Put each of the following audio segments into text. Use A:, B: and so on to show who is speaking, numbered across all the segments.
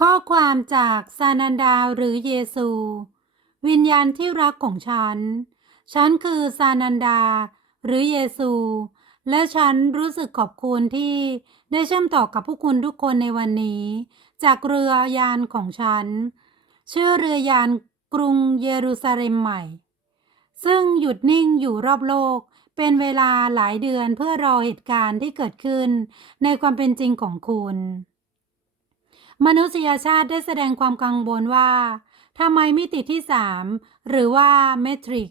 A: ข้อความจากซานันดาหรือเยซู วิญญาณที่รักของฉัน ฉันคือซานันดา หรือเยซู และฉันรู้สึกขอบคุณที่ได้เชื่อมต่อกับผู้คุณทุกคนในวันนี้ จากเรือยานของฉัน ชื่อเรือยานกรุงเยรูซาเล็มใหม่ ซึ่งหยุดนิ่งอยู่รอบโลก เป็นเวลาหลายเดือนเพื่อรอเหตุการณ์ที่เกิดขึ้นในความเป็นจริงของคุณ มนุษยชาติได้แสดงความกังวลว่าทำไมมิติที่สามหรือว่าเมทริก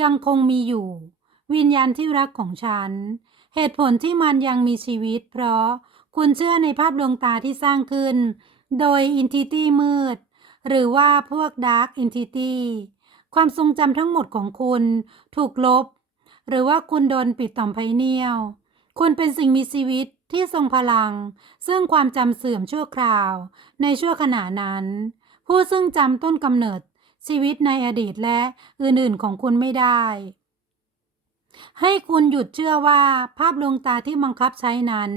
A: ยังคงมีอยู่ วิญญาณที่รักของฉัน เหตุผลที่มันยังมีชีวิต เพราะคุณเชื่อในภาพดวงตาที่สร้างขึ้น โดยอินทิตี้มืด หรือว่าพวกดาร์กอินทิตี้ความทรงจำทั้งหมดของคุณถูกลบ หรือว่าคุณโดนปิดต่อมไพเนียลคุณเป็นสิ่งมีชีวิต ที่ทรงพลัง ซึ่งความจำเสื่อมชั่วคราว ในชั่วขณะนั้น ผู้ซึ่งจำต้นกำเนิดชีวิตในอดีตและอื่นๆของคุณไม่ได้ ให้คุณหยุดเชื่อว่าภาพลวงตาที่บังคับใช้นั้น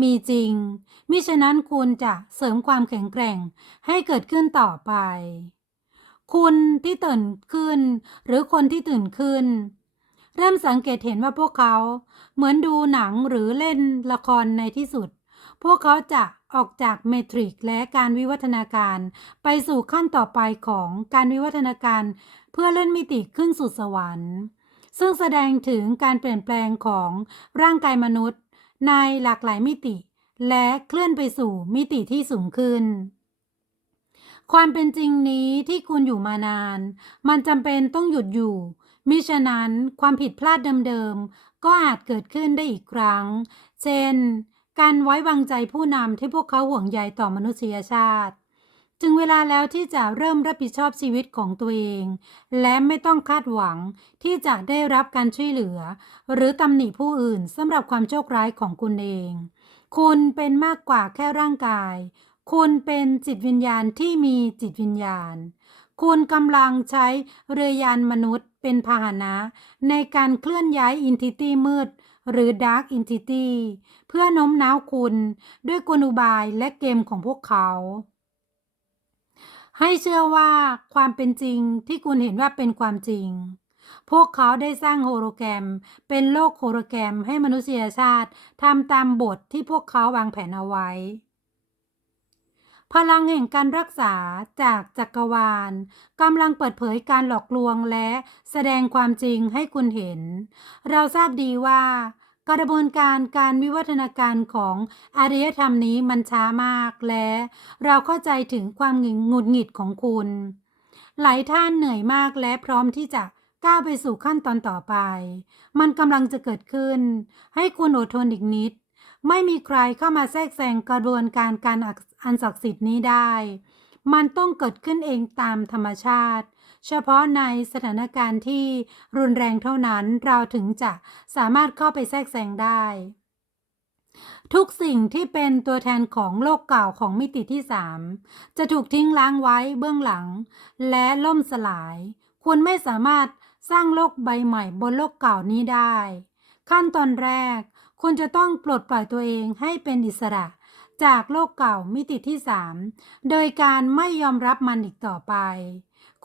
A: มีจริง มิฉะนั้นคุณจะเสริมความแข็งแกร่งให้เกิดขึ้นต่อไป คุณที่ตื่นขึ้น หรือคนที่ตื่นขึ้น เริ่มสังเกตเห็นว่าพวกเขาเหมือนดูหนังหรือเล่นละครในที่สุด พวกเขาจะออกจากเมทริกและการวิวัฒนาการ ไปสู่ขั้นต่อไปของการวิวัฒนาการ เพื่อเล่นมิติขึ้นสู่สวรรค์ ซึ่งแสดงถึงการเปลี่ยนแปลงของร่างกายมนุษย์ ในหลากหลายมิติ และเคลื่อนไปสู่มิติที่สูงขึ้นความเป็นจริงนี้ที่คุณอยู่มานาน มันจำเป็นต้องหยุดอยู่ มิฉะนั้นความผิดพลาดเดิมๆ ก็อาจเกิดขึ้นได้อีกครั้ง เช่น การไว้วางใจผู้นำที่พวกเขาห่วงใยต่อมนุษยชาติ จึงเวลาแล้วที่จะเริ่มรับผิดชอบชีวิตของตัวเอง และไม่ต้องคาดหวังที่จะได้รับการช่วยเหลือ หรือตำหนิผู้อื่นสำหรับความโชคร้ายของคุณเอง คุณเป็นมากกว่าแค่ร่างกาย คุณเป็นจิตวิญญาณที่มีจิตวิญญาณ คุณกำลังใช้เรือยานมนุษย์เป็นพาหนะ ในการเคลื่อนย้ายอินทิตี้มืด หรือดาร์กอินทิตี้เพื่อโน้มน้าวคุณด้วยกลอุบายและเกมของพวกเขา ให้เชื่อว่าความเป็นจริงที่คุณเห็นว่าเป็นความจริงพวกเขาได้สร้างโฮโลแกรม เป็นโลกโฮโลแกรมให้มนุษยชาติทำตามบทที่พวกเขาวางแผนเอาไว้ พลังแห่งการรักษาจากจักรวาลกำลังเปิดเผยการหลอกลวงและแสดงความจริงให้คุณเห็น เราทราบดีว่ากระบวนการการวิวัฒนาการของอารยธรรมนี้มันช้ามากและเราเข้าใจถึงความหงุดหงิดของคุณ หลายท่านเหนื่อยมากและพร้อมที่จะก้าวไปสู่ขั้นตอนต่อไป มันกำลังจะเกิดขึ้น ให้คุณอดทนอีกนิด ไม่มีใครเข้ามาแทรกแซงกระบวนการการอันศักดิ์สิทธิ์นี้ได้ มันต้องเกิดขึ้นเองตามธรรมชาติ เฉพาะในสถานการณ์ที่รุนแรงเท่านั้นเราถึงจะสามารถเข้าไปแทรกแซงได้ ทุกสิ่งที่เป็นตัวแทนของโลกเก่าของมิติที่สามจะถูกทิ้งล้างไว้เบื้องหลัง และล่มสลาย คุณไม่สามารถสร้างโลกใบใหม่บนโลกเก่านี้ได้ ขั้นตอนแรก คุณจะต้องปลดปล่อยตัวเองให้เป็นอิสระ จากโลกเก่ามิติที่สามโดยการไม่ยอมรับมันอีกต่อไป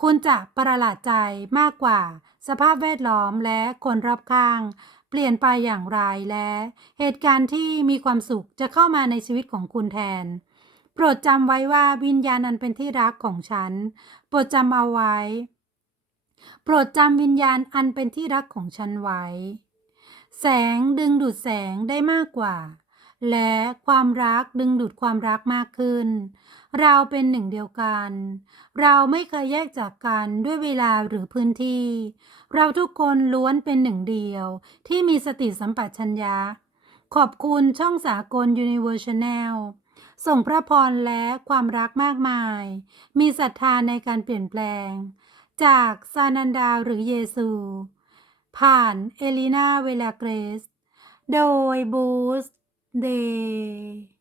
A: คุณจะประหลาดใจมากกว่า สภาพแวดล้อมและคนรอบข้าง เปลี่ยนไปอย่างไรและ เหตุการณ์ที่มีความสุขจะเข้ามาในชีวิตของคุณแทนโปรดจำไว้ว่าวิญญาณอันเป็นที่รักของฉัน โปรดจำเอาไว้ โปรดจำวิญญาณอันเป็นที่รักของฉันไว้ แสงดึงดูดแสงได้มากกว่า และความรักดึงดูดความรักมากขึ้น เราเป็นหนึ่งเดียวกัน เราไม่เคยแยกจากกันด้วยเวลาหรือพื้นที่ เราทุกคนล้วนเป็นหนึ่งเดียว ที่มีสติสัมปชัญญะ ขอบคุณช่องสากล Universal ส่งพระพรและความรักมากมาย มีศรัทธาในการเปลี่ยนแปลง จากซานันดาหรือเยซู ผ่านเอลินาเวลาเกรส โดยบูสเดย์